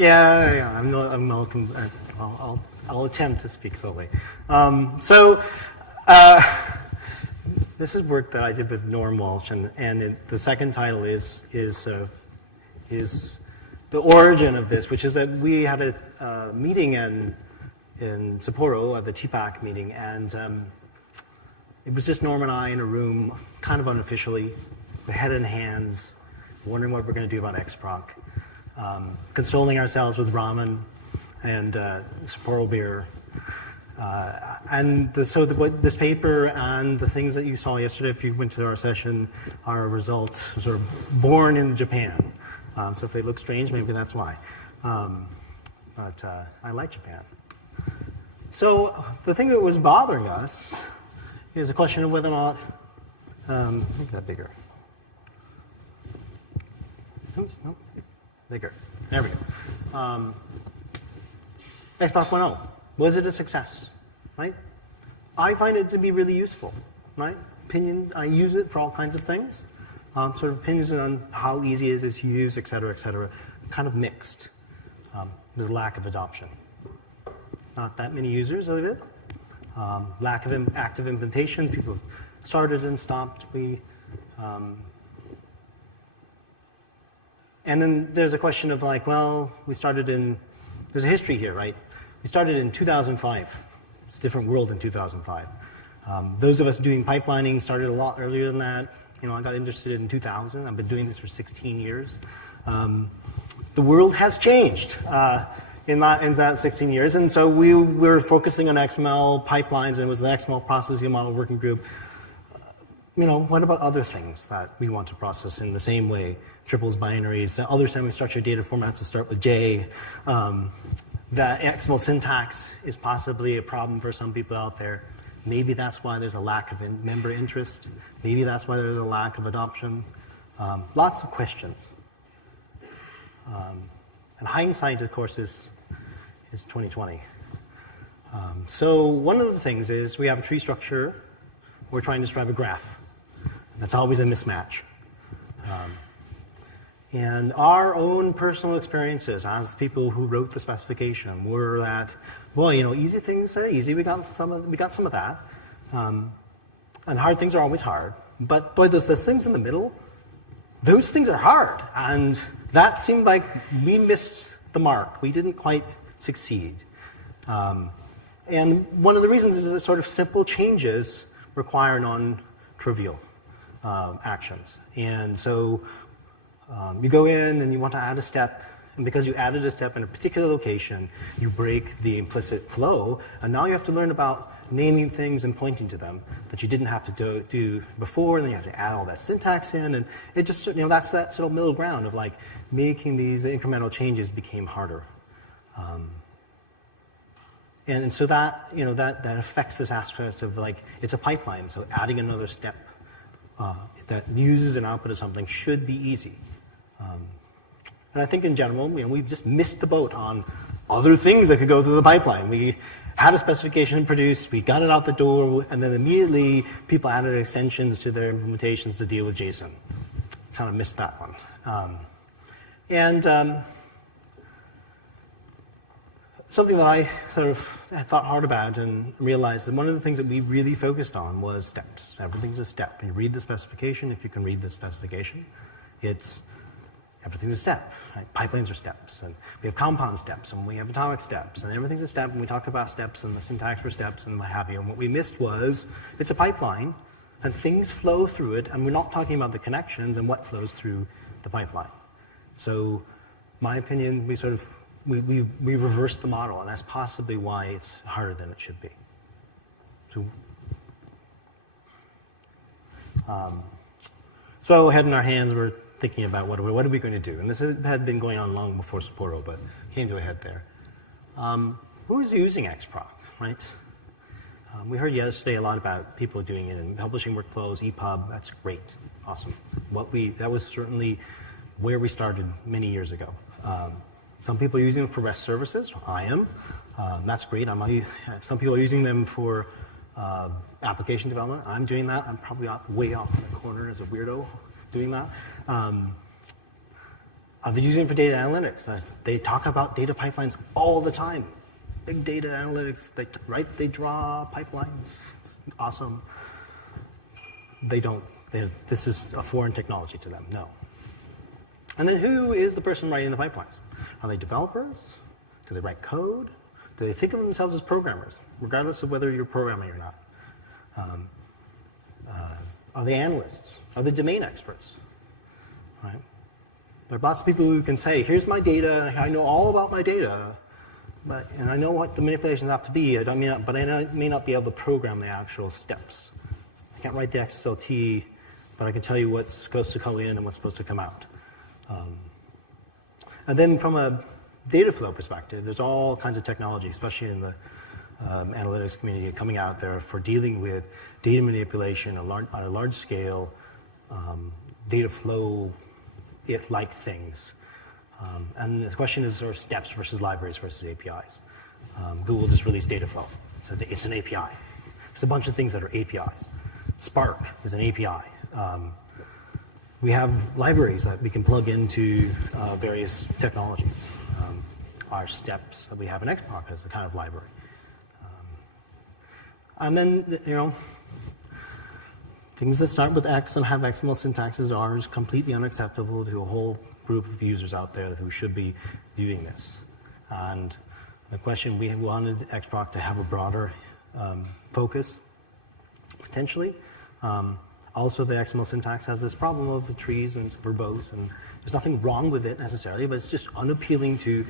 Yeah, I'll attempt to speak slowly. This is work that I did with Norm Walsh, and the second title is the origin of this, which is that we had a meeting in Sapporo at the TPAC meeting, and it was just Norm and I in a room, kind of unofficially, with head in hands, wondering what we're going to do about XProc, consoling ourselves with ramen and Sapporo beer. This paper and the things that you saw yesterday, if you went to our session, are a result sort of born in Japan. So if they look strange, maybe that's why. But I like Japan. So the thing that was bothering us is a question of whether or not, make that bigger. Oops, no, bigger. There we go. XProc 1.0. Was it a success, right? I find it to be really useful, right? Opinions, I use it for all kinds of things. Sort of opinions on how easy it is to use, et cetera, kind of mixed. There's a lack of adoption. Not that many users of it. Lack of active implementations. People started and stopped. And then there's a question of like, well, there's a history here, right? We started in 2005. It's a different world in 2005. Those of us doing pipelining started a lot earlier than that. I got interested in 2000. I've been doing this for 16 years. The world has changed in that 16 years, and so we were focusing on XML pipelines, and it was the XML processing model working group. What about other things that we want to process in the same way? Triples, binaries, other semi-structured data formats that start with J. The XML syntax is possibly a problem for some people out there. Maybe that's why there's a lack of member interest. Maybe that's why there's a lack of adoption. Lots of questions. And hindsight, of course, is 2020. So one of the things is we have a tree structure. We're trying to describe a graph. That's always a mismatch. And our own personal experiences as people who wrote the specification were that, well, easy things are easy. We got some of that. And hard things are always hard. But boy, there's things in the middle. Those things are hard. And that seemed like we missed the mark. We didn't quite succeed. And one of the reasons is that sort of simple changes require non-trivial actions. And so you go in and you want to add a step, and because you added a step in a particular location, you break the implicit flow, and now you have to learn about naming things and pointing to them that you didn't have to do before, and then you have to add all that syntax in, and it just, that's that sort of middle ground of like making these incremental changes became harder. And so that, that affects this aspect of like, it's a pipeline, so adding another step that uses an output of something should be easy. And I think in general, we've just missed the boat on other things that could go through the pipeline. We had a specification produced, we got it out the door, and then immediately people added extensions to their implementations to deal with JSON. Kind of missed that one. Something that I sort of thought hard about and realized that one of the things that we really focused on was steps. Everything's a step. You read the specification, if you can read the specification, everything's a step. Right? Pipelines are steps, and we have compound steps, and we have atomic steps, and everything's a step, and we talked about steps and the syntax for steps and what have you. And what we missed was it's a pipeline, and things flow through it, and we're not talking about the connections and what flows through the pipeline. So, my opinion, we reversed the model, and that's possibly why it's harder than it should be. So head in our hands, we're thinking about what are we going to do? And this had been going on long before Sapporo, but came to a head there. Who's using XProc, right? We heard yesterday a lot about people doing it in publishing workflows, EPUB. That's great, awesome. That was certainly where we started many years ago. Some people are using them for REST services. I am. That's great. Some people are using them for application development. I'm doing that. I'm probably way off in the corner as a weirdo doing that. They're using it for data analytics. They talk about data pipelines all the time. Big data analytics, they draw pipelines. It's awesome. They don't. This is a foreign technology to them, no. And then who is the person writing the pipelines? Are they developers? Do they write code? Do they think of themselves as programmers, regardless of whether you're programming or not? Are they analysts? Are they domain experts? Right? There are lots of people who can say, here's my data, I know all about my data, and I know what the manipulations have to be, but I may not be able to program the actual steps. I can't write the XSLT, but I can tell you what's supposed to come in and what's supposed to come out. And then from a data flow perspective, there's all kinds of technology, especially in the analytics community, coming out there for dealing with data manipulation on a large scale, data flow-like things. And the question is sort of steps versus libraries versus APIs. Google just released data flow. So it's an API. There's a bunch of things that are APIs. Spark is an API. We have libraries that we can plug into various technologies. Our steps that we have in XProc is a kind of library. And then, things that start with X and have XML syntaxes are just completely unacceptable to a whole group of users out there who should be viewing this. And the question, we wanted XProc to have a broader focus, potentially. Also, the XML syntax has this problem of the trees and it's verbose, and there's nothing wrong with it necessarily, but it's just unappealing to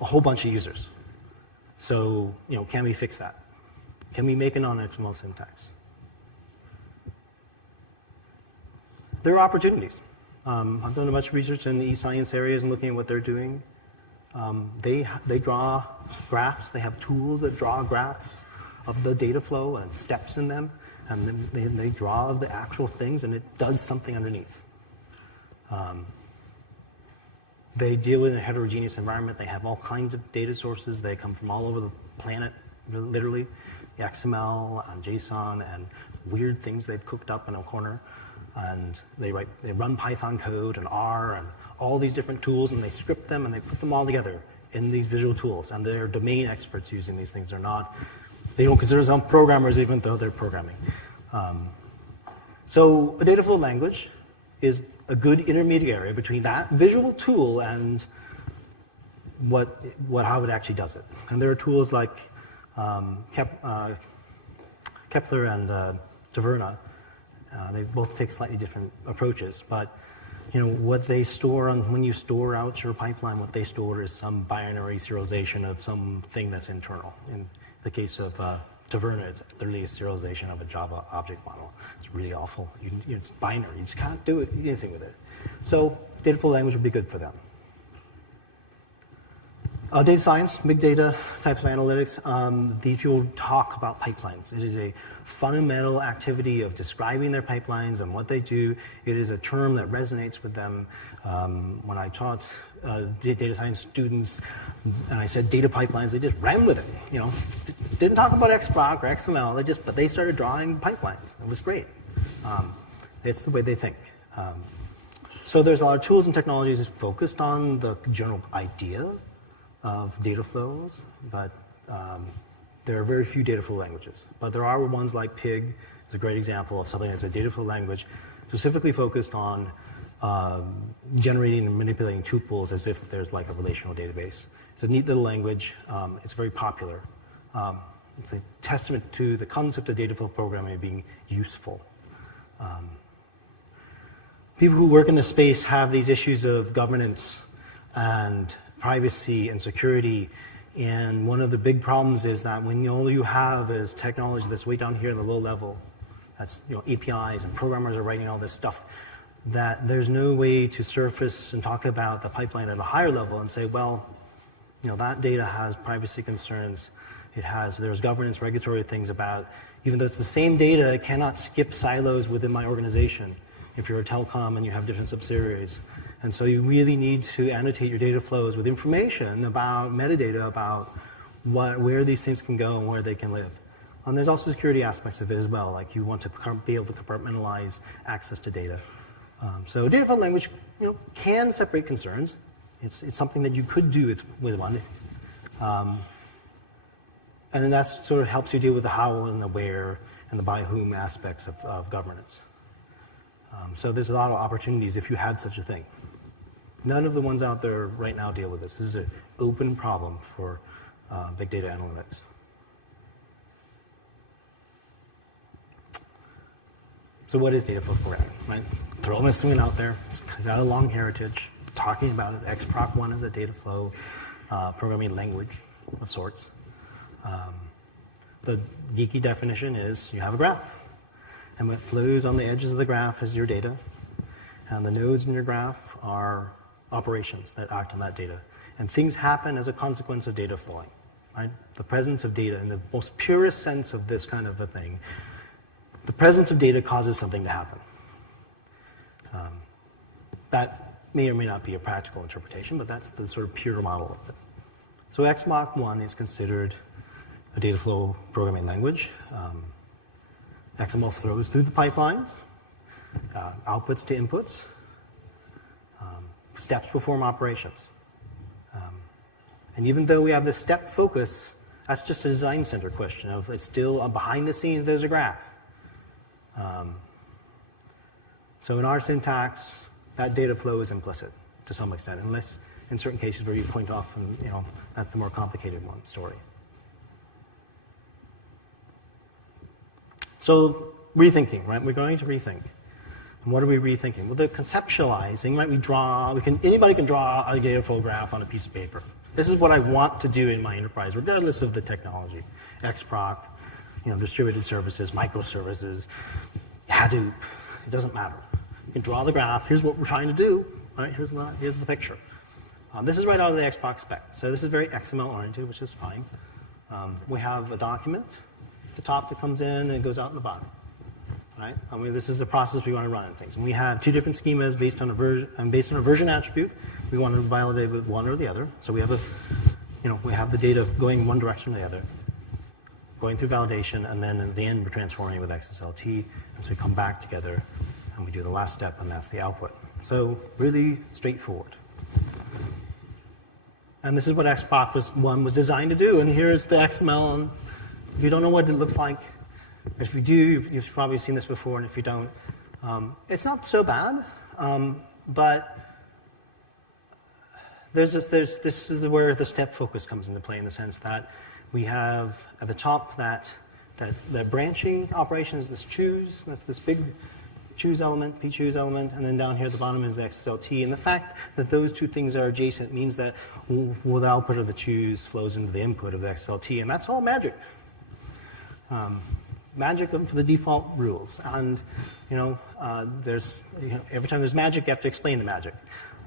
a whole bunch of users. So, can we fix that? Can we make a non-XML syntax? There are opportunities. I've done a bunch of research in the e-science areas and looking at what they're doing. They draw graphs. They have tools that draw graphs of the data flow and steps in them. And then they draw the actual things, and it does something underneath. They deal with a heterogeneous environment. They have all kinds of data sources. They come from all over the planet, literally. XML and JSON and weird things they've cooked up in a corner. And they run Python code and R and all these different tools, and they script them, and they put them all together in these visual tools. And they're domain experts using these things. They don't consider themselves programmers even though they're programming. So a data flow language is a good intermediary between that visual tool and how it actually does it. And there are tools like Kepler and Taverna. They both take slightly different approaches, but what they store when you store out your pipeline, what they store is some binary serialization of something that's internal. In the case of Taverna, it's literally a serialization of a Java object model. It's really awful. It's binary. You just can't do anything with it. So data flow language would be good for them. Data science, big data types of analytics. These people talk about pipelines. It is a fundamental activity of describing their pipelines and what they do. It is a term that resonates with them. When I taught data science students and I said data pipelines, they just ran with it. Didn't talk about XProc or XML. But they started drawing pipelines. It was great. It's the way they think. So there's a lot of tools and technologies focused on the general idea of data flows, but there are very few data flow languages. But there are ones like Pig. It's a great example of something that's a data flow language specifically focused on generating and manipulating tuples as if there's like a relational database. It's a neat little language. It's very popular. It's a testament to the concept of data flow programming being useful. People who work in this space have these issues of governance and privacy and security, and one of the big problems is that when all you have is technology that's way down here in the low level, that's APIs and programmers are writing all this stuff, that there's no way to surface and talk about the pipeline at a higher level and say, well, that data has privacy concerns. There's governance, regulatory things about, even though it's the same data, it cannot skip silos within my organization if you're a telecom and you have different subsidiaries. And so you really need to annotate your data flows with information about metadata about where these things can go and where they can live. And there's also security aspects of it as well, like you want to be able to compartmentalize access to data. So data flow language can separate concerns. It's something that you could do with one. And then that sort of helps you deal with the how and the where and the by whom aspects of governance. So there's a lot of opportunities if you had such a thing. None of the ones out there right now deal with this. This is an open problem for big data analytics. So what is data flow programming, right? Throwing this thing out there. It's got a long heritage. Talking about it. XProc 1 is a data flow programming language of sorts. The geeky definition is you have a graph. And what flows on the edges of the graph is your data. And the nodes in your graph are operations that act on that data. And things happen as a consequence of data flowing, right? The presence of data in the most purest sense of this kind of a thing. The presence of data causes something to happen. That may or may not be a practical interpretation, but that's the sort of pure model of it. So XProc 1 is considered a data flow programming language. XML flows through the pipelines, outputs to inputs, steps perform operations. And even though we have this step focus, that's just a design center question of it's still behind the scenes, there's a graph. So in our syntax, that data flow is implicit to some extent, unless in certain cases where you point off and that's the more complicated one story. So rethinking, right? We're going to rethink. And what are we rethinking? Well, they're conceptualizing, right? Anybody can draw a data flow graph on a piece of paper. This is what I want to do in my enterprise, regardless of the technology. XProc, distributed services, microservices, Hadoop, it doesn't matter. You can draw the graph, here's what we're trying to do, right? Here's the picture. This is right out of the XProc spec. So this is very XML oriented, which is fine. We have a document at the top that comes in and it goes out in the bottom. Right? This is the process we want to run in things. And we have two different schemas based on a version attribute. We want to validate with one or the other. So we have we have the data going one direction or the other, going through validation, and then at the end we're transforming it with XSLT. And so we come back together and we do the last step, and that's the output. So really straightforward. And this is what XProc 1 was designed to do. And here's the XML. And if you don't know what it looks like, but if you do, you've probably seen this before, and if you don't, it's not so bad. But this is where the step focus comes into play, in the sense that we have at the top that branching operation is this choose. That's this big choose element, pchoose element, and then down here at the bottom is the XSLT. And the fact that those two things are adjacent means that the output of the choose flows into the input of the XSLT, and that's all magic. Magic for the default rules, and there's every time there's magic, you have to explain the magic.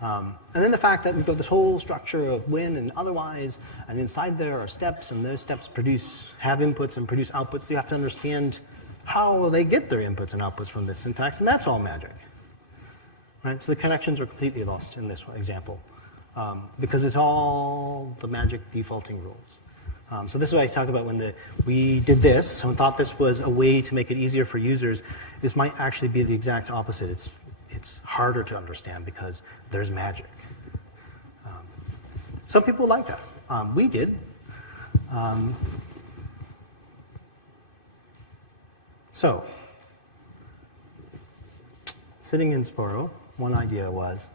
And then the fact that we've got this whole structure of when and otherwise, and inside there are steps, and those steps have inputs and produce outputs. So you have to understand how they get their inputs and outputs from this syntax, and that's all magic. Right? So the connections are completely lost in this example because it's all the magic defaulting rules. So this is what I talk about when we did this and thought this was a way to make it easier for users. This might actually be the exact opposite. It's harder to understand because there's magic. Some people like that. We did. So, sitting in Sporo, one idea was,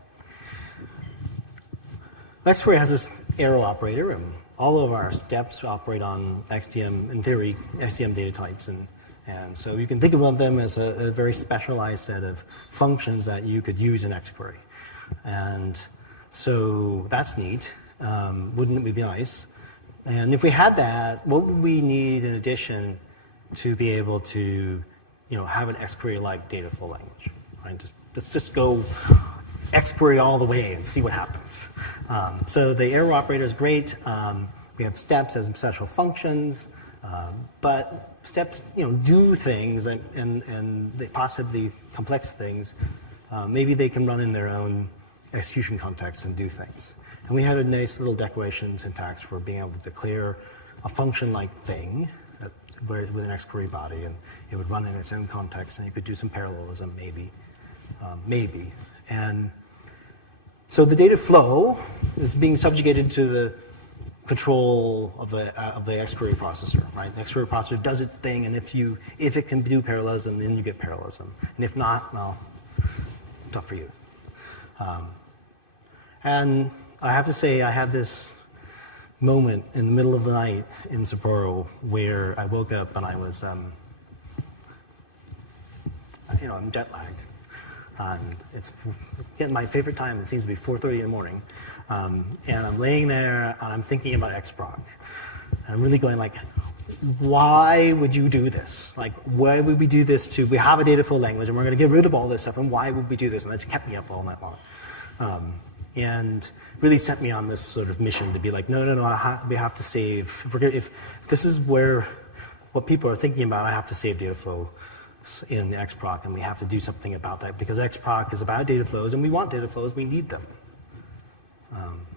XQuery has this arrow operator, and all of our steps operate on XDM, in theory, XDM data types. And so you can think of them as a very specialized set of functions that you could use in XQuery. And so that's neat. Wouldn't it be nice? And if we had that, what would we need in addition to be able to have an XQuery-like data flow language? Right? Let's just go XQuery all the way and see what happens. So the arrow operator is great. We have steps as special functions, but steps do things and they possibly complex things. Maybe they can run in their own execution context and do things. And we had a nice little declaration syntax for being able to declare a function-like thing with an XQuery body, and it would run in its own context, and you could do some parallelism, maybe. And so the data flow is being subjugated to the control of the X-query processor, right? The X-query processor does its thing, and if it can do parallelism, then you get parallelism. And if not, well, tough for you. And I have to say, I had this moment in the middle of the night in Sapporo where I woke up and I was, I'm jet lagged. And it's getting my favorite time. It seems to be 4:30 in the morning. And I'm laying there and I'm thinking about XProc. And I'm really going like, why would you do this? Like, why would we do this we have a data flow language and we're going to get rid of all this stuff, and why would we do this? And that just kept me up all night long. And really sent me on this sort of mission to be like, no, we have to save. If this is what people are thinking about, I have to save data flow in XProc, and we have to do something about that because XProc is about data flows, and we want data flows, we need them.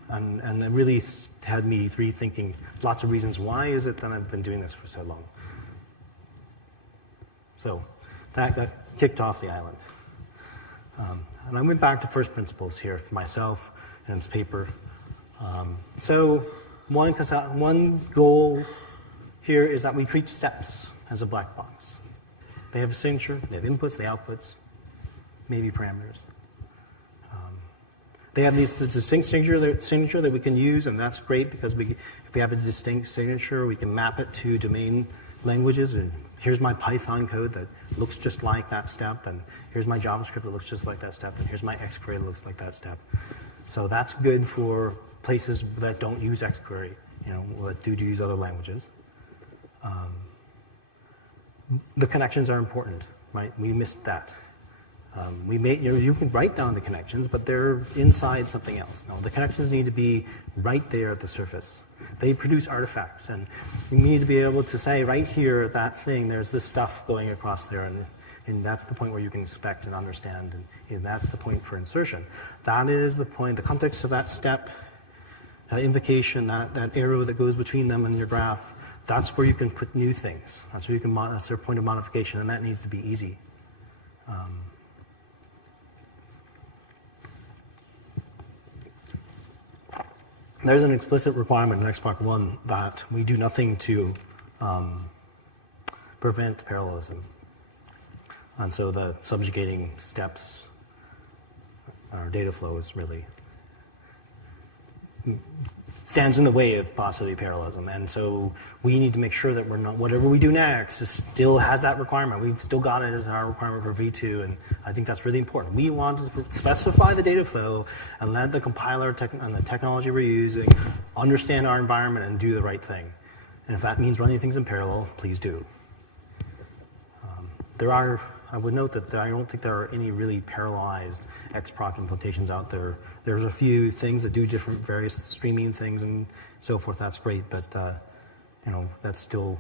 And it really had me rethinking lots of reasons why is it that I've been doing this for so long. So that got kicked off the island. And I went back to first principles here for myself and this paper. So one goal here is that we treat steps as a black box. They have a signature, they have inputs, they have outputs, maybe parameters. They have this distinct signature that we can use, and that's great because if we have a distinct signature, we can map it to domain languages. And here's my Python code that looks just like that step, and here's my JavaScript that looks just like that step, and here's my XQuery that looks like that step. So that's good for places that don't use XQuery, that do use other languages. The connections are important, right? We missed that. You can write down the connections, but they're inside something else. No, the connections need to be right there at the surface. They produce artifacts, and you need to be able to say, right here, that thing, there's this stuff going across there, and that's the point where you can inspect and understand, and that's the point for insertion. That is the point, the context of that step, that invocation, that arrow that goes between them and your graph, that's where you can put new things. That's where that's their point of modification, and that needs to be easy. There's an explicit requirement in XProc 1 that we do nothing to prevent parallelism. And so the subjugating steps, our data flow is really stands in the way of possibly parallelism. And so we need to make sure that whatever we do next still has that requirement. We've still got it as our requirement for V2, and I think that's really important. We want to specify the data flow and let the compiler and the technology we're using understand our environment and do the right thing. And if that means running things in parallel, please do. I would note that I don't think there are any really parallelized XProc implementations out there. There's a few things that do different various streaming things and so forth. That's great, but there's still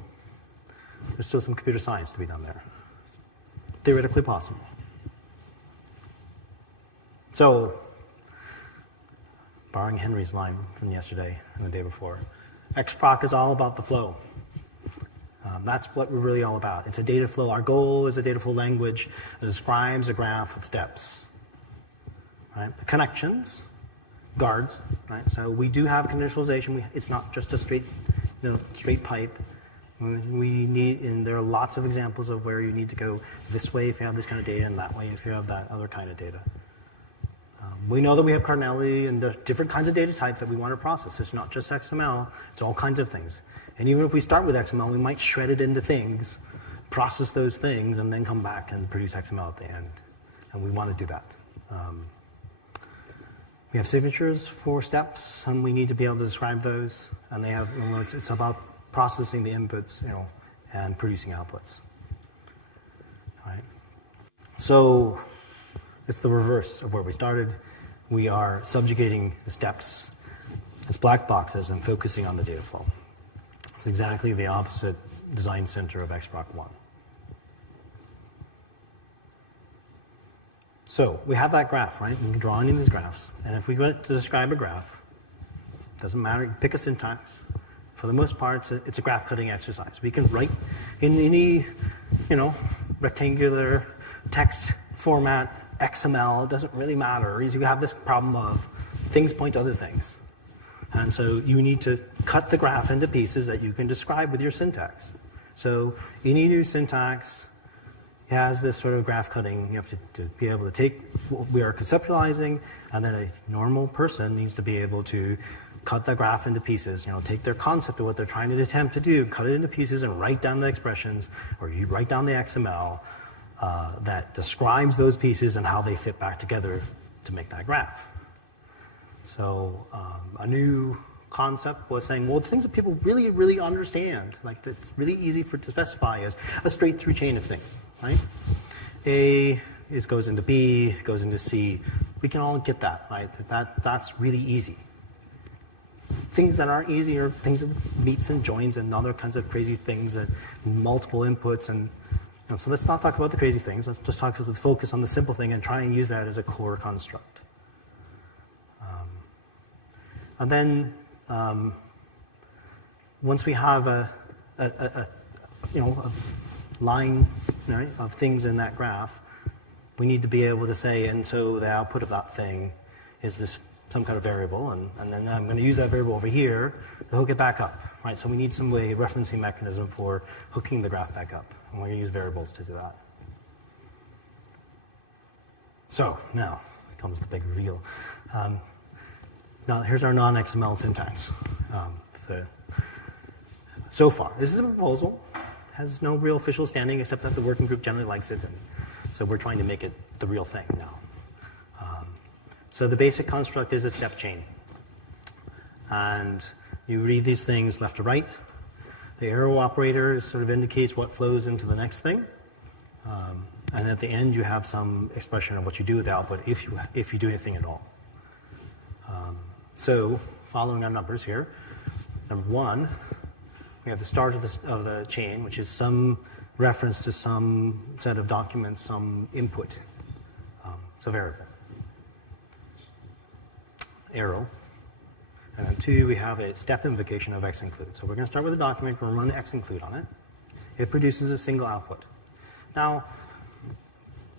some computer science to be done there. Theoretically possible. So, borrowing Henry's line from yesterday and the day before, XProc is all about the flow. That's what we're really all about. It's a data flow. Our goal is a data flow language that describes a graph of steps. Right? The connections, guards. Right? So we do have conditionalization. It's not just a straight pipe. And there are lots of examples of where you need to go this way if you have this kind of data, and that way if you have that other kind of data. We know that we have cardinality and the different kinds of data types that we want to process. It's not just XML. It's all kinds of things. And even if we start with XML, we might shred it into things, process those things, and then come back and produce XML at the end. And we want to do that. We have signatures for steps, and we need to be able to describe those. And it's about processing the inputs, and producing outputs. All right. So it's the reverse of where we started. We are subjugating the steps as black boxes and focusing on the data flow. It's exactly the opposite design center of XProc 1. So we have that graph, right? We can draw any of these graphs. And if we go to describe a graph, doesn't matter, pick a syntax. For the most part, it's a graph cutting exercise. We can write in any, rectangular text format, XML, it doesn't really matter. You have this problem of things point to other things. And so you need to cut the graph into pieces that you can describe with your syntax. So any new syntax has this sort of graph cutting. You have to be able to take what we are conceptualizing, and then a normal person needs to be able to cut the graph into pieces, take their concept of what they're trying to attempt to do, cut it into pieces and write down the expressions, or you write down the XML that describes those pieces and how they fit back together to make that graph. So a new concept was saying, well, the things that people really, really understand, like that's really easy to specify is a straight through chain of things, right? A goes into B, goes into C. We can all get that, right? That's really easy. Things that aren't easy are things with meets and joins and other kinds of crazy things that multiple inputs and so let's not talk about the crazy things. Let's just focus on the simple thing and try and use that as a core construct. And then once we have a line, right, of things in that graph, we need to be able to say, and so the output of that thing is this some kind of variable, and then I'm going to use that variable over here to hook it back up, right? So we need some way referencing mechanism for hooking the graph back up, and we're going to use variables to do that. So now comes the big reveal. Now here's our non-XML syntax. So far, this is a proposal. Has no real official standing except that the working group generally likes it, and so we're trying to make it the real thing now. So the basic construct is a step chain. And you read these things left to right. The arrow operator sort of indicates what flows into the next thing. And at the end, you have some expression of what you do with the output if you do anything at all. So following our numbers here, number one, we have the start of the chain, which is some reference to some set of documents, some input. So variable. Arrow. And then two, we have a step invocation of XInclude. So we're going to start with a document, we're going to run XInclude on it. It produces a single output. Now,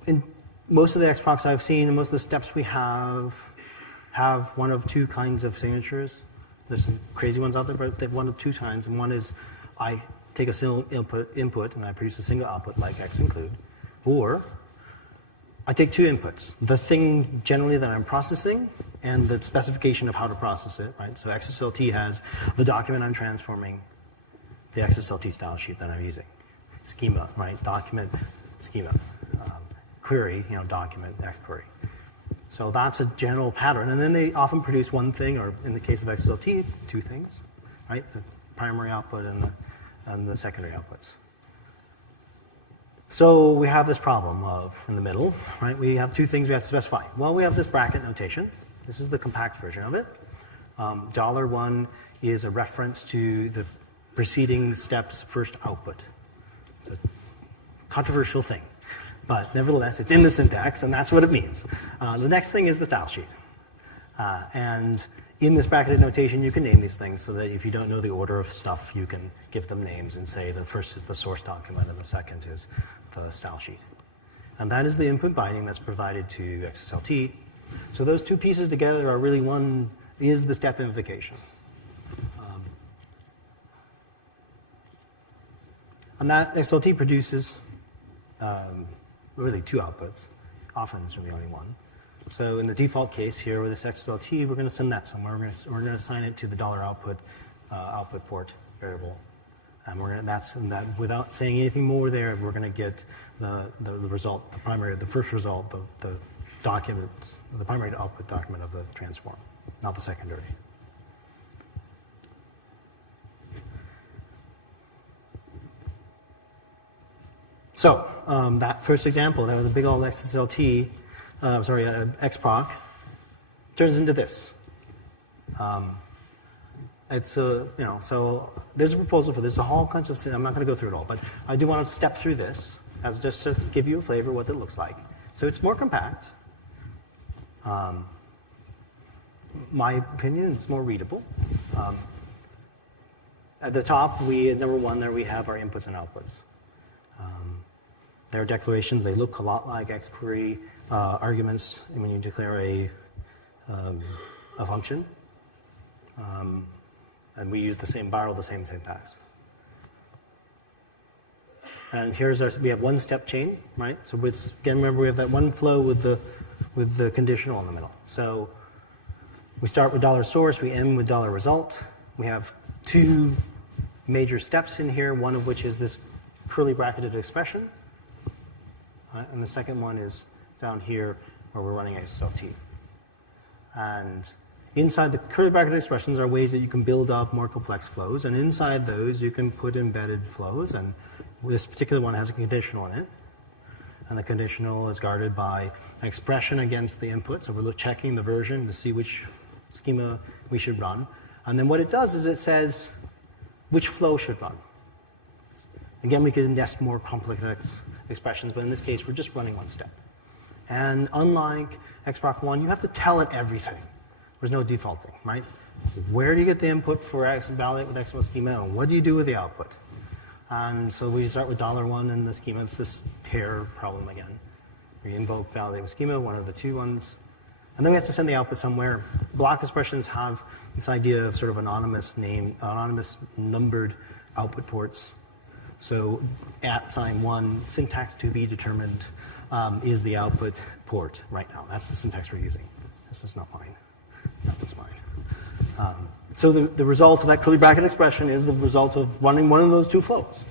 in most of the XProcs I've seen, and most of the steps we have one of two kinds of signatures. There's some crazy ones out there, but one of two kinds. And one is I take a single input and I produce a single output like XInclude. Or I take two inputs, the thing generally that I'm processing and the specification of how to process it, right? So XSLT has the document I'm transforming, the XSLT style sheet that I'm using. Schema, right? Document, schema. Query, document, XQuery. So that's a general pattern. And then they often produce one thing, or in the case of XSLT, two things, right? The primary output and the secondary outputs. So we have this problem of, in the middle, right, we have two things we have to specify. Well, we have this bracket notation. This is the compact version of it. $1 is a reference to the preceding step's first output. It's a controversial thing. But nevertheless, it's in the syntax, and that's what it means. The next thing is the style sheet. And in this bracketed notation, you can name these things so that if you don't know the order of stuff, you can give them names and say the first is the source document and the second is the style sheet. And that is the input binding that's provided to XSLT. So those two pieces together are really one, is the step invocation. And that XSLT produces really two outputs. Often it's really only one. So in the default case here with this XSLT, we're going to send that somewhere. We're going to assign it to the $output output port variable. And we're going to, without saying anything more there, we're going to get the result, the first result, the document, the primary output document of the transform, not the secondary. So that first example, that was a big old XSLT, XProc, turns into this. It's so there's a proposal for this. A whole bunch of, I'm not going to go through it all, but I do want to step through this as just to give you a flavor of what it looks like. So it's more compact. My opinion, it's more readable. At the top, number one, there we have our inputs and outputs. Their declarations, they look a lot like XQuery arguments when you declare a function. And we use borrow the same syntax. And here's we have one step chain, right? So again, remember we have that one flow with the conditional in the middle. So we start with $source, we end with $result. We have two major steps in here, one of which is this curly bracketed expression. Right? And the second one is down here where we're running XSLT. And inside the curly bracketed expressions are ways that you can build up more complex flows. And inside those, you can put embedded flows. And this particular one has a conditional in it. And the conditional is guarded by an expression against the input. So we're checking the version to see which schema we should run. And then what it does is it says which flow should run. Again, we could nest more complex expressions, but in this case, we're just running one step. And unlike XProc 1, you have to tell it everything. There's no defaulting, right? Where do you get the input for validate with XML schema, and what do you do with the output? And so we start with $1 in the schema. It's this pair problem again. We invoke validate with schema, one of the two ones. And then we have to send the output somewhere. Block expressions have this idea of sort of anonymous numbered output ports. So @1, syntax to be determined, is the output port right now. That's the syntax we're using. This is not mine. That one's mine. So the result of that curly bracket expression is the result of running one of those two flows.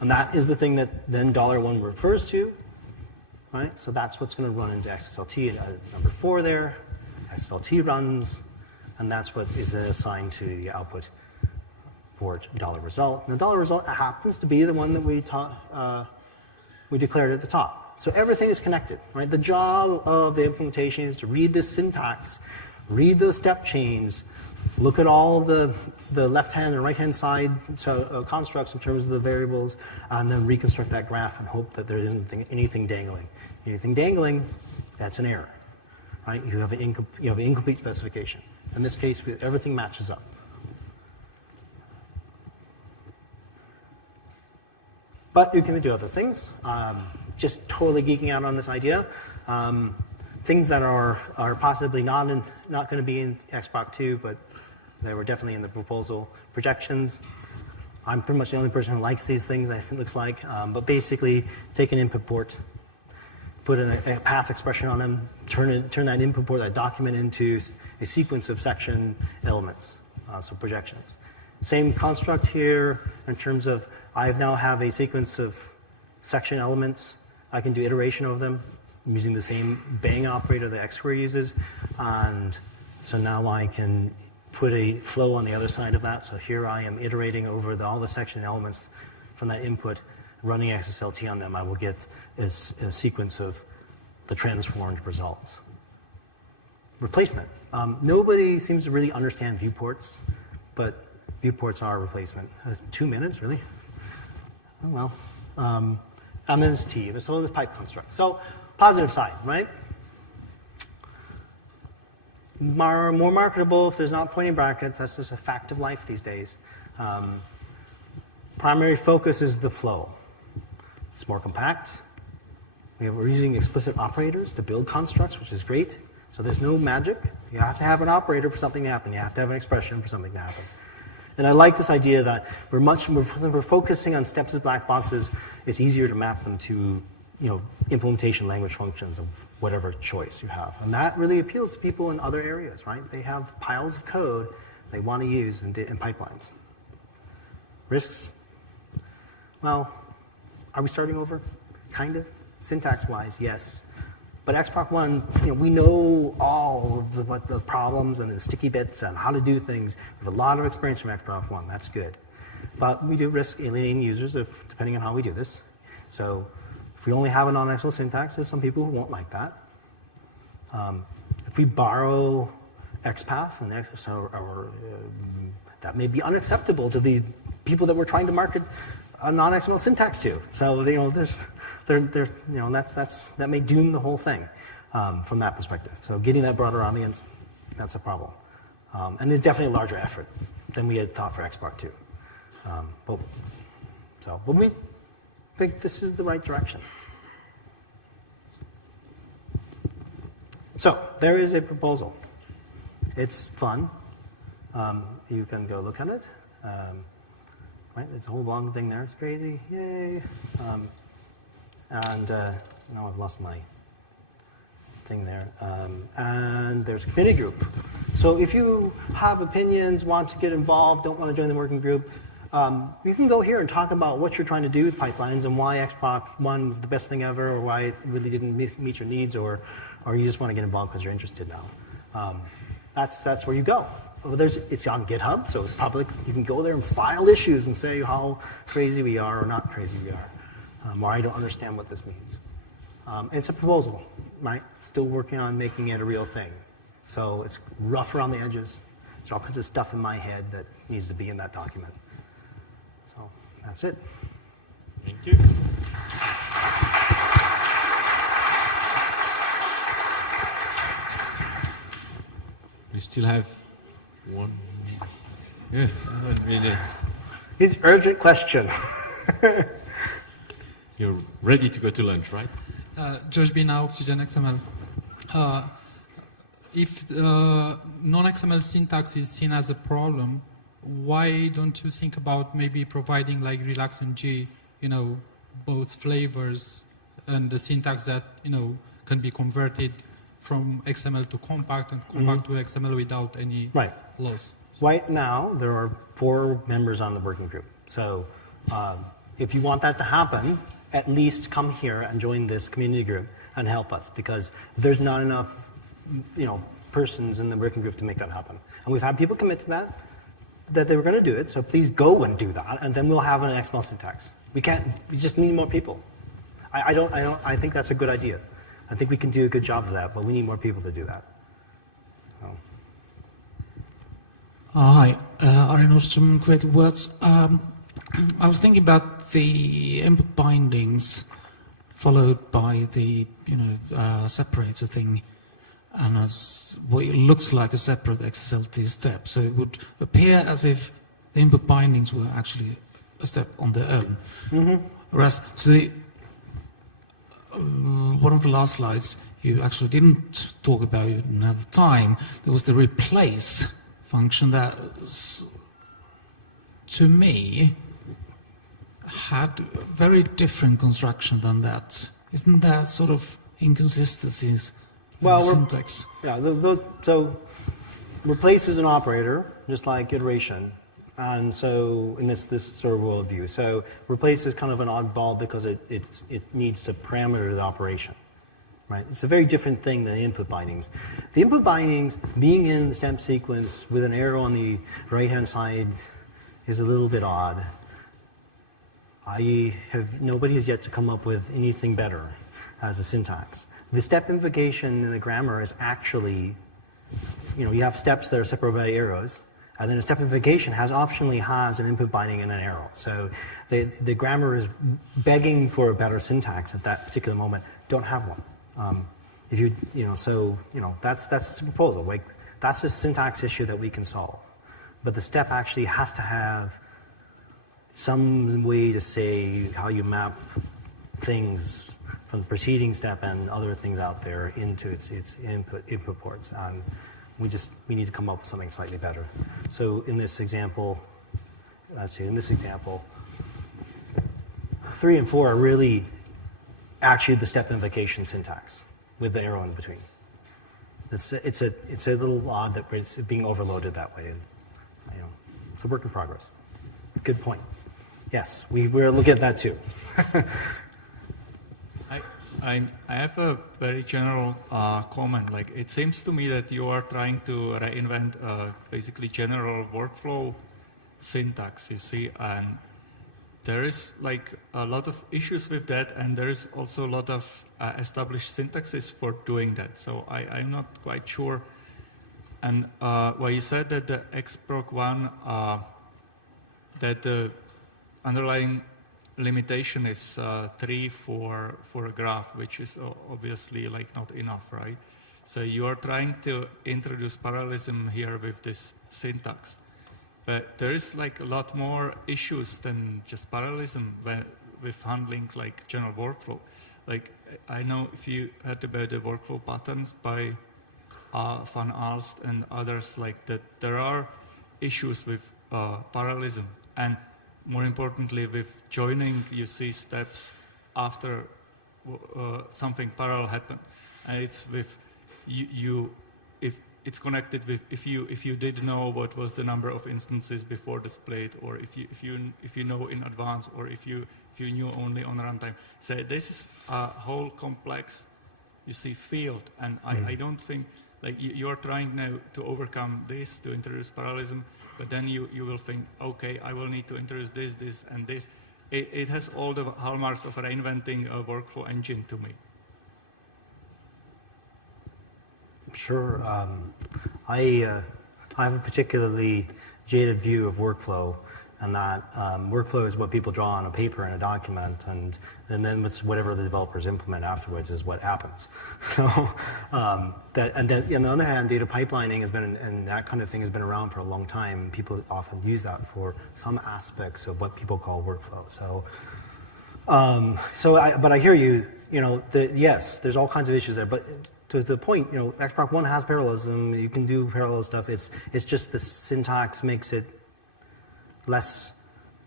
And that is the thing that then $1 refers to. Right? So that's what's going to run into XSLT at number 4 there. XSLT runs, and that's what is then assigned to the output port $result. And the $result happens to be the one that we declared at the top. So everything is connected, right? The job of the implementation is to read this syntax, read those step chains, look at all the left-hand and right-hand side constructs in terms of the variables, and then reconstruct that graph and hope that there isn't anything dangling. Anything dangling, that's an error, right? You have an incomplete specification. In this case, everything matches up. But you can do other things. Just totally geeking out on this idea. Things that are possibly not going to be in XProc 2, but they were definitely in the proposal. Projections. I'm pretty much the only person who likes these things, it looks like. But basically, take an input port, put a path expression on them, turn that input port, that document, into a sequence of section elements, so projections. Same construct here in terms of I now have a sequence of section elements. I can do iteration of them using the same bang operator that X-Square uses. And so now I can put a flow on the other side of that. So here I am iterating over all the section elements from that input, running XSLT on them. I will get a sequence of the transformed results. Replacement. Nobody seems to really understand viewports, but viewports are a replacement. 2 minutes, really? Oh, well. And then there's T. There's all this pipe construct. So positive side, right? More marketable if there's not pointing brackets. That's just a fact of life these days. Primary focus is the flow. It's more compact. We're using explicit operators to build constructs, which is great. So there's no magic. You have to have an operator for something to happen. You have to have an expression for something to happen. And I like this idea that we're focusing on steps as black boxes. It's easier to map them to implementation language functions of whatever choice you have. And that really appeals to people in other areas, right? They have piles of code they want to use in pipelines. Risks? Well, are we starting over? Kind of. Syntax-wise, yes. But XProc 1, we know all of what the problems and the sticky bits and how to do things. We have a lot of experience from XProc 1. That's good. But we do risk alienating users depending on how we do this. So if we only have a non-XML syntax, there's some people who won't like that. If we borrow XPath, that may be unacceptable to the people that we're trying to market a non-XML syntax to. So that may doom the whole thing from that perspective. So getting that broader audience, that's a problem. And it's definitely a larger effort than we had thought for XProc 2. But we think this is the right direction. So there is a proposal. It's fun. You can go look at it. Right, there's a whole long thing there. It's crazy. Yay. Now I've lost my thing there. And there's a committee group. So if you have opinions, want to get involved, don't want to join the working group, you can go here and talk about what you're trying to do with pipelines and why XProc 1 was the best thing ever, or why it really didn't meet your needs, or you just want to get involved because you're interested now. That's where you go. It's on GitHub, so it's public. You can go there and file issues and say how crazy we are or not crazy we are, or I don't understand what this means. It's a proposal, right? Still working on making it a real thing. So it's rough around the edges. There's all kinds of stuff in my head that needs to be in that document. So that's it. Thank you. We still have 1 minute. Yeah, 1 minute. It's an urgent question. You're ready to go to lunch, right? Josh B. now, Oxygen XML. If non-XML syntax is seen as a problem, why don't you think about maybe providing like Relax and G, both flavors and the syntax that, can be converted from XML to compact and compact to XML without any loss? Right now, there are 4 members on the working group. So if you want that to happen, at least come here and join this community group and help us, because there's not enough persons in the working group to make that happen. And we've had people commit to that they were going to do it, so please go and do that, and then we'll have an XML syntax. We just need more people. I think that's a good idea. I think we can do a good job of that, but we need more people to do that. So. Hi, Ari Nordstrom, Creative Words. I was thinking about the input bindings followed by the separator thing, and what it looks like a separate XSLT step. So it would appear as if the input bindings were actually a step on their own. Whereas to one of the last slides, you actually didn't talk about it another time. There was the replace function that, to me, had a very different construction than that. Isn't that sort of inconsistencies in the syntax? So replace is an operator, just like iteration. And so in this sort of worldview. So replace is kind of an oddball because it needs to parameter the operation. Right? It's a very different thing than the input bindings. The input bindings, being in the step sequence with an arrow on the right-hand side, is a little bit odd. Nobody has yet to come up with anything better as a syntax. The step invocation in the grammar is actually, you have steps that are separated by arrows, and then a step invocation optionally has an input binding and an arrow. So the grammar is begging for a better syntax at that particular moment. Don't have one. That's a proposal. Like, that's a syntax issue that we can solve. But the step actually has to have some way to say how you map things from the preceding step and other things out there into its input ports. And we need to come up with something slightly better. So in this example, 3 and 4 are really actually the step invocation syntax with the arrow in between. It's a little odd that it's being overloaded that way. And, it's a work in progress. Good point. Yes, we're looking at that too. I have a very general comment. Like, it seems to me that you are trying to reinvent basically general workflow syntax, you see, and there is like a lot of issues with that, and there is also a lot of established syntaxes for doing that. So I'm not quite sure. And well, you said that the XProc 1, that the underlying limitation is 3 for a graph, which is obviously like not enough, right? So you are trying to introduce parallelism here with this syntax. But there is like a lot more issues than just parallelism with handling like general workflow. Like, I know if you heard about the workflow patterns by Van Aalst and others like that, there are issues with parallelism, and more importantly, with joining, you see steps after something parallel happened, and it's with if it's connected with if you did know what was the number of instances before the split, or if you know in advance, or if you knew only on runtime. So this is a whole complex, you see, field, and I don't think, like, you are trying now to overcome this, to introduce parallelism, but then you will think, okay, I will need to introduce this, and this. It has all the hallmarks of reinventing a workflow engine to me. Sure. I have a particularly jaded view of workflow, and that workflow is what people draw on a paper in a document, and then whatever the developers implement afterwards is what happens. So, and then on the other hand, data pipelining has been, and that kind of thing has been around for a long time. People often use that for some aspects of what people call workflow. So, but I hear you. Yes, there's all kinds of issues there, but to the point, XProc 1 has parallelism. You can do parallel stuff. It's just the syntax makes it less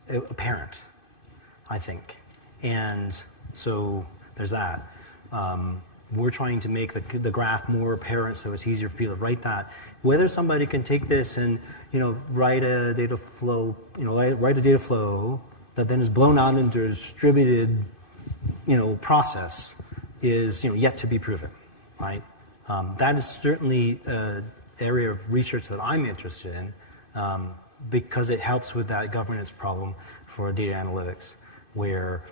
apparent, I think. And so there's that. We're trying to make the graph more apparent so it's easier for people to write that. Whether somebody can take this and write a data flow, write a data flow that then is blown out into a distributed process is yet to be proven, right? That is certainly an area of research that I'm interested in. Because it helps with that governance problem for data analytics, where,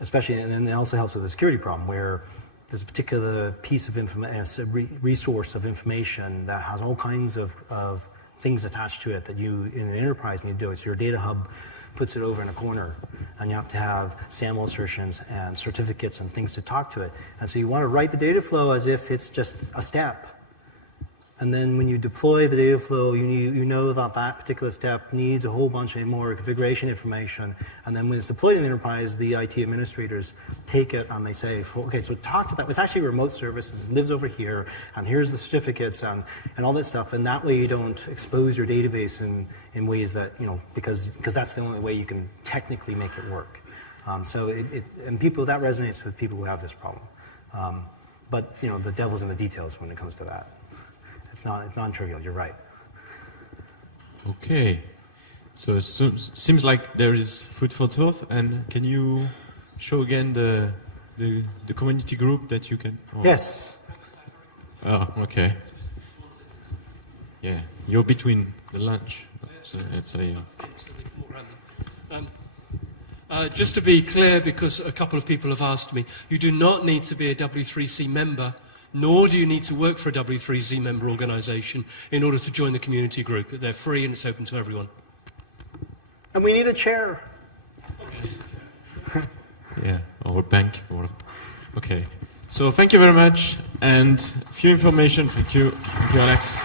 especially, and then it also helps with the security problem, where there's a particular piece of information, resource of information that has all kinds of things attached to it that you, in an enterprise, need to do. So your data hub puts it over in a corner, and you have to have SAML assertions and certificates and things to talk to it. And so you want to write the data flow as if it's just a step. And then when you deploy the data flow, you know that particular step needs a whole bunch of more configuration information. And then when it's deployed in the enterprise, the IT administrators take it and they say, okay, so talk to that. It's actually a remote service. It lives over here, and here's the certificates and all that stuff. And that way you don't expose your database in ways that, because that's the only way you can technically make it work. So that resonates with people who have this problem. But the devil's in the details when it comes to that. It's non-trivial, you're right. Okay. So it seems like there is food for thought. And can you show again the community group that you can? Oh. Yes. Oh, okay. Yeah, you're between the lunch. So let's say. Just to be clear, because a couple of people have asked me, you do not need to be a W3C member, nor do you need to work for a W3C member organisation in order to join the community group. They're free and it's open to everyone. And we need a chair. Yeah, or a bank. Okay. So thank you very much. And a few information. Thank you, Alex.